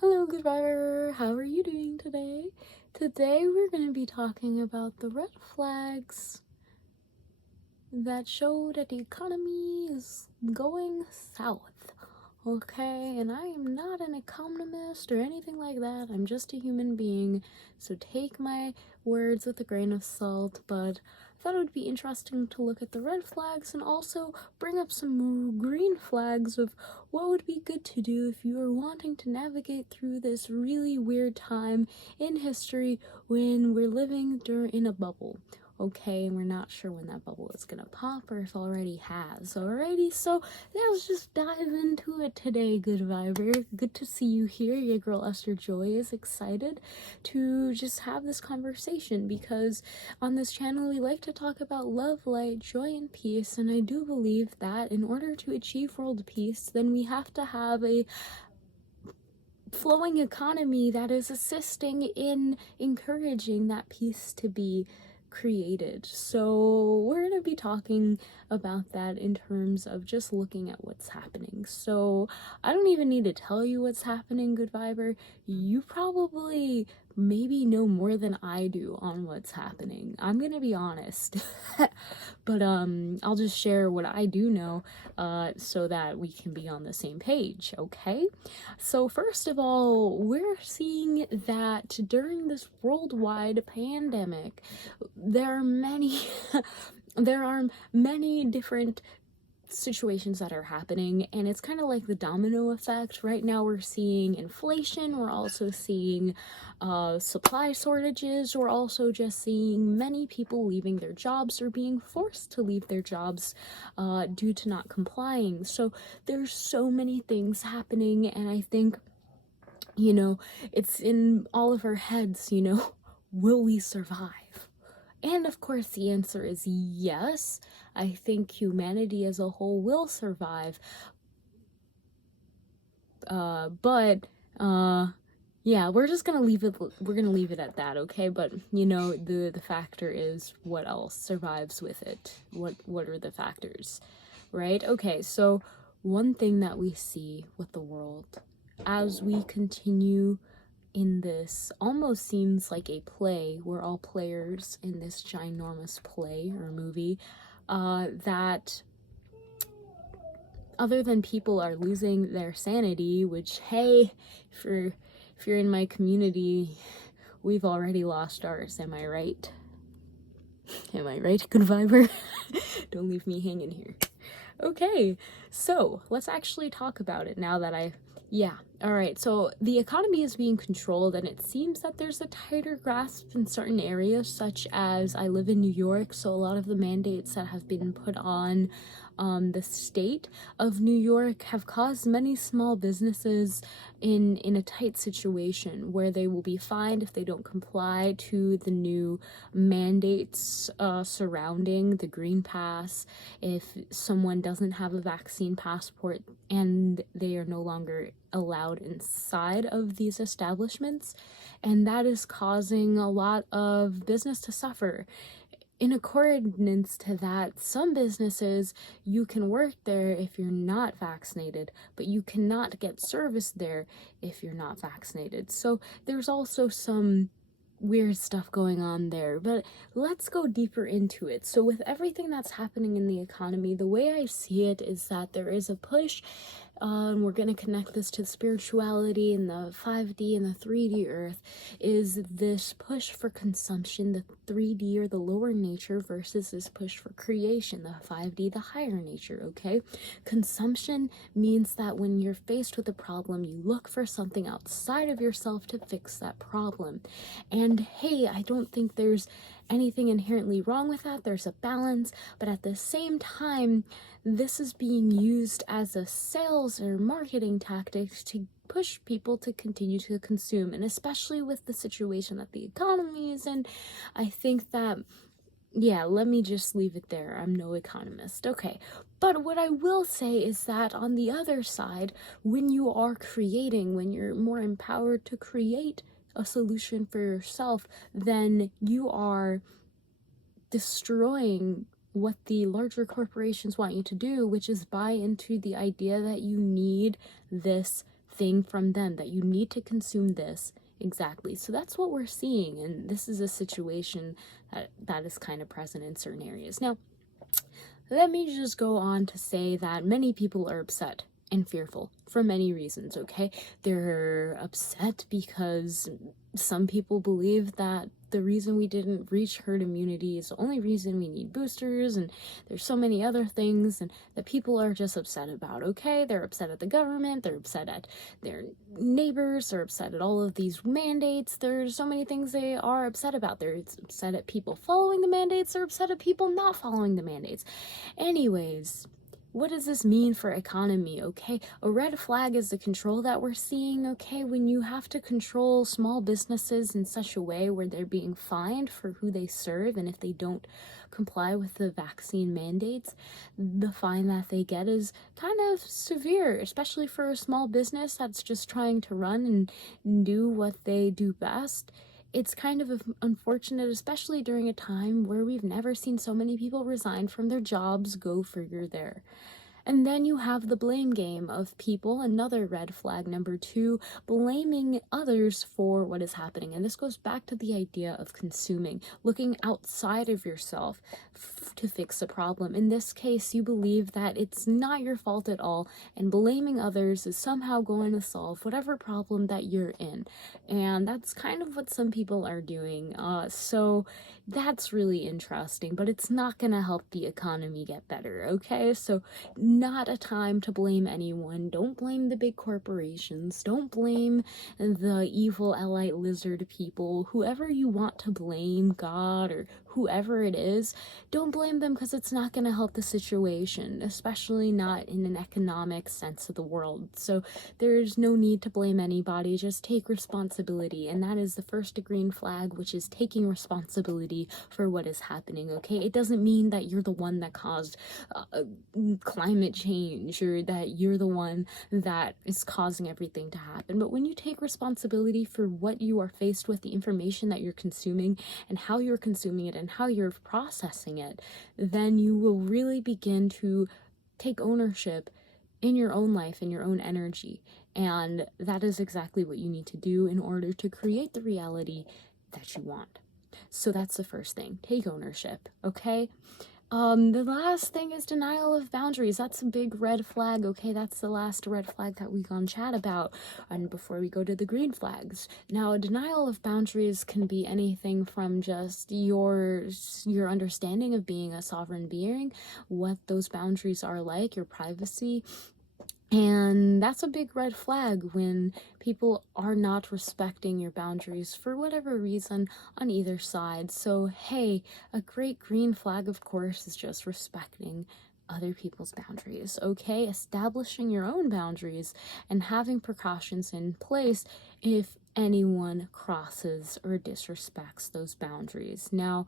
Hello, good viber. How are you doing today? Today we're going to be talking about the red flags that show that the economy is going south. Okay, and I am not an economist or anything like that. I'm just a human being, so take my words with a grain of salt, but I thought it would be interesting to look at the red flags and also bring up some green flags of what would be good to do if you are wanting to navigate through this really weird time in history when we're living in a bubble. Okay, and we're not sure when that bubble is gonna pop or if already has. Alrighty, so let's just dive into it today, good viber. Good to see you here. Your girl Esther Joy is excited to just have this conversation because on this channel we like to talk about love, light, joy, and peace, and I do believe that in order to achieve world peace, then we have to have a flowing economy that is assisting in encouraging that peace to be created. So we're going to be talking about that in terms of just looking at what's happening. So I don't even need to tell you what's happening, good viber. You probably maybe know more than I do on what's happening. I'm gonna be honest. But I'll just share what I do know so that we can be on the same page, okay? So first of all, we're seeing that during this worldwide pandemic, there are many there are many different situations that are happening, and it's kind of like the domino effect. Right now we're seeing inflation, we're also seeing supply shortages, we're also just seeing many people leaving their jobs or being forced to leave their jobs due to not complying. So there's so many things happening, and I think, you know, it's in all of our heads, will we survive? And of course, the answer is yes. I think humanity as a whole will survive. Yeah, we're just gonna leave it. We're gonna leave it at that, okay? But the factor is what else survives with it. What are the factors, right? Okay, so one thing that we see with the world as we continue in this almost seems like a play. We're all players in this ginormous play or movie that other than people are losing their sanity, which, hey, if you're in my community, we've already lost ours. Am I right? Am I right, good viber? Don't leave me hanging here. Okay, so let's actually talk about it now that alright, so the economy is being controlled, and it seems that there's a tighter grasp in certain areas, such as I live in New York, so a lot of the mandates that have been put on the state of New York have caused many small businesses in a tight situation where they will be fined if they don't comply to the new mandates surrounding the Green Pass, if someone doesn't have a vaccine passport and they are no longer allowed inside of these establishments, and that is causing a lot of business to suffer. In accordance to that, some businesses, you can work there if you're not vaccinated, but you cannot get service there if you're not vaccinated. So there's also some weird stuff going on there, but let's go deeper into it. So with everything that's happening in the economy, the way I see it is that there is a push, and we're going to connect this to spirituality and the 5D and the 3D earth, is this push for consumption, the 3D or the lower nature, versus this push for creation, the 5D, the higher nature, okay? Consumption means that when you're faced with a problem, you look for something outside of yourself to fix that problem. And hey, I don't think there's anything inherently wrong with that. There's a balance, but at the same time, this is being used as a sales or marketing tactic to push people to continue to consume, and especially with the situation that the economy is in, I think that, yeah, let me just leave it there. I'm no economist. Okay, but what I will say is that on the other side, when you are creating, when you're more empowered to create a solution for yourself, then you are destroying what the larger corporations want you to do, which is buy into the idea that you need this thing from them, that you need to consume this exactly. So that's what we're seeing, and this is a situation that is kind of present in certain areas. Now, let me just go on to say that many people are upset and fearful for many reasons, okay? They're upset because some people believe that the reason we didn't reach herd immunity is the only reason we need boosters, and there's so many other things and that people are just upset about, okay? They're upset at the government, they're upset at their neighbors, they're upset at all of these mandates. There's so many things they are upset about. They're upset at people following the mandates, they're upset at people not following the mandates. Anyways, what does this mean for economy, okay? A red flag is the control that we're seeing, okay? When you have to control small businesses in such a way where they're being fined for who they serve, and if they don't comply with the vaccine mandates, the fine that they get is kind of severe, especially for a small business that's just trying to run and do what they do best. It's kind of unfortunate, especially during a time where we've never seen so many people resign from their jobs. Go figure there. And then you have the blame game of people, another red flag, number 2, blaming others for what is happening. And this goes back to the idea of consuming, looking outside of yourself to fix a problem. In this case, you believe that it's not your fault at all, and blaming others is somehow going to solve whatever problem that you're in. And that's kind of what some people are doing. So that's really interesting, but it's not going to help the economy get better, okay? So not a time to blame anyone. Don't blame the big corporations. Don't blame the evil allied lizard people. Whoever you want to blame, God or whoever it is, don't blame them, because it's not going to help the situation, especially not in an economic sense of the world. So there's no need to blame anybody. Just take responsibility, and that is the first green flag, which is taking responsibility for what is happening, okay? It doesn't mean that you're the one that caused climate change, or that you're the one that is causing everything to happen. But when you take responsibility for what you are faced with, the information that you're consuming and how you're consuming it and how you're processing it, then you will really begin to take ownership in your own life, in your own energy. And that is exactly what you need to do in order to create the reality that you want. So that's the first thing. Take ownership, okay? The last thing is denial of boundaries. That's a big red flag, okay? That's the last red flag that we gonna chat about, and before we go to the green flags. Now, a denial of boundaries can be anything from just your understanding of being a sovereign being, what those boundaries are like, your privacy. And that's a big red flag when people are not respecting your boundaries for whatever reason on either side. So, hey, a great green flag, of course, is just respecting other people's boundaries, okay? Establishing your own boundaries and having precautions in place if anyone crosses or disrespects those boundaries. Now,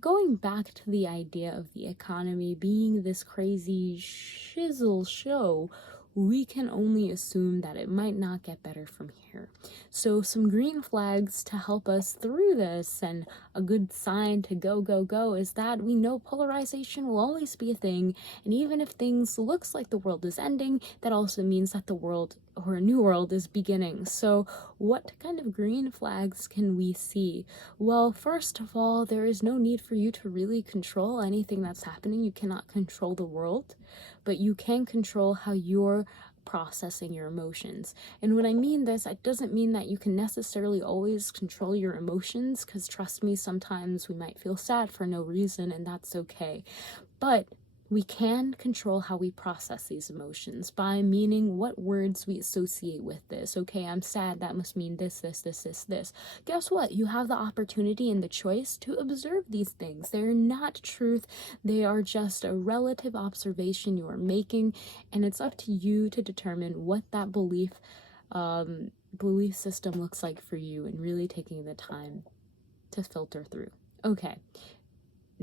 going back to the idea of the economy being this crazy shizzle show, we can only assume that it might not get better from here. So some green flags to help us through this, and a good sign to go is that we know polarization will always be a thing, and even if things looks like the world is ending, that also means that the world or a new world is beginning. So what kind of green flags can we see? Well, first of all, there is no need for you to really control anything that's happening. You cannot control the world, but you can control how you're processing your emotions. And when I mean this, it doesn't mean that you can necessarily always control your emotions, because trust me, sometimes we might feel sad for no reason, and that's okay. But we can control how we process these emotions by meaning what words we associate with this. Okay, I'm sad, that must mean this. Guess what? You have the opportunity and the choice to observe these things. They're not truth. They are just a relative observation you are making, and it's up to you to determine what that belief system looks like for you, and really taking the time to filter through. Okay.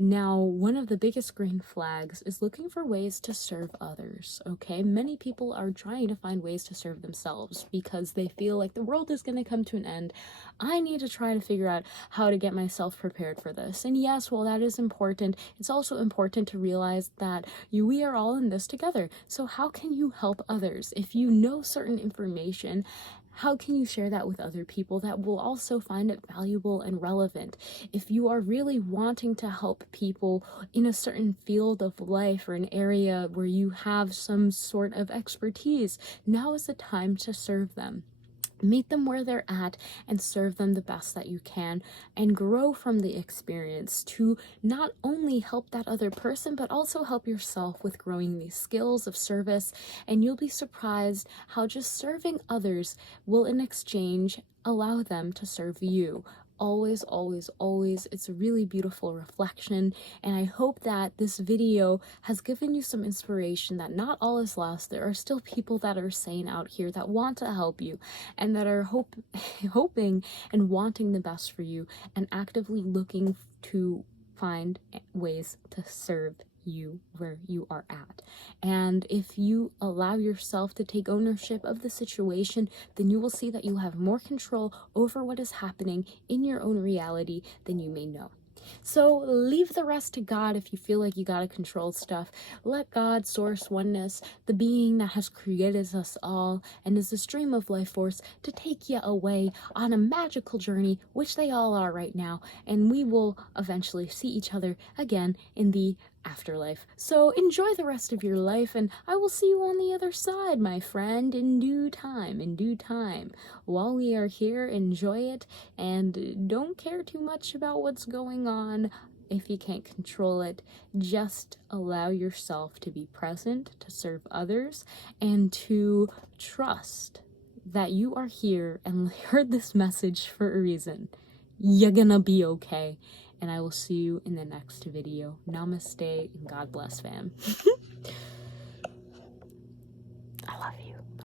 Now, one of the biggest green flags is looking for ways to serve others, okay? Many people are trying to find ways to serve themselves because they feel like the world is going to come to an end. I need to try to figure out how to get myself prepared for this. And yes, while that is important, it's also important to realize that we are all in this together. So how can you help others? If you know certain information, how can you share that with other people that will also find it valuable and relevant? If you are really wanting to help people in a certain field of life or an area where you have some sort of expertise, now is the time to serve them. Meet them where they're at and serve them the best that you can, and grow from the experience to not only help that other person, but also help yourself with growing these skills of service. And you'll be surprised how just serving others will in exchange allow them to serve you. Always, always, always. It's a really beautiful reflection, and I hope that this video has given you some inspiration that not all is lost. There are still people that are sane out here that want to help you and that are hoping and wanting the best for you and actively looking to find ways to serve you where you are at. And if you allow yourself to take ownership of the situation, then you will see that you have more control over what is happening in your own reality than you may know. So leave the rest to God. If you feel like you gotta control stuff, let God, source, oneness, the being that has created us all and is the stream of life force, to take you away on a magical journey, which they all are right now, and we will eventually see each other again in the afterlife. So enjoy the rest of your life, and I will see you on the other side, my friend, in due time, in due time. While we are here, enjoy it, and don't care too much about what's going on. If you can't control it, just allow yourself to be present, to serve others, and to trust that you are here and heard this message for a reason. You're gonna be okay. And I will see you in the next video. Namaste and God bless, fam. I love you.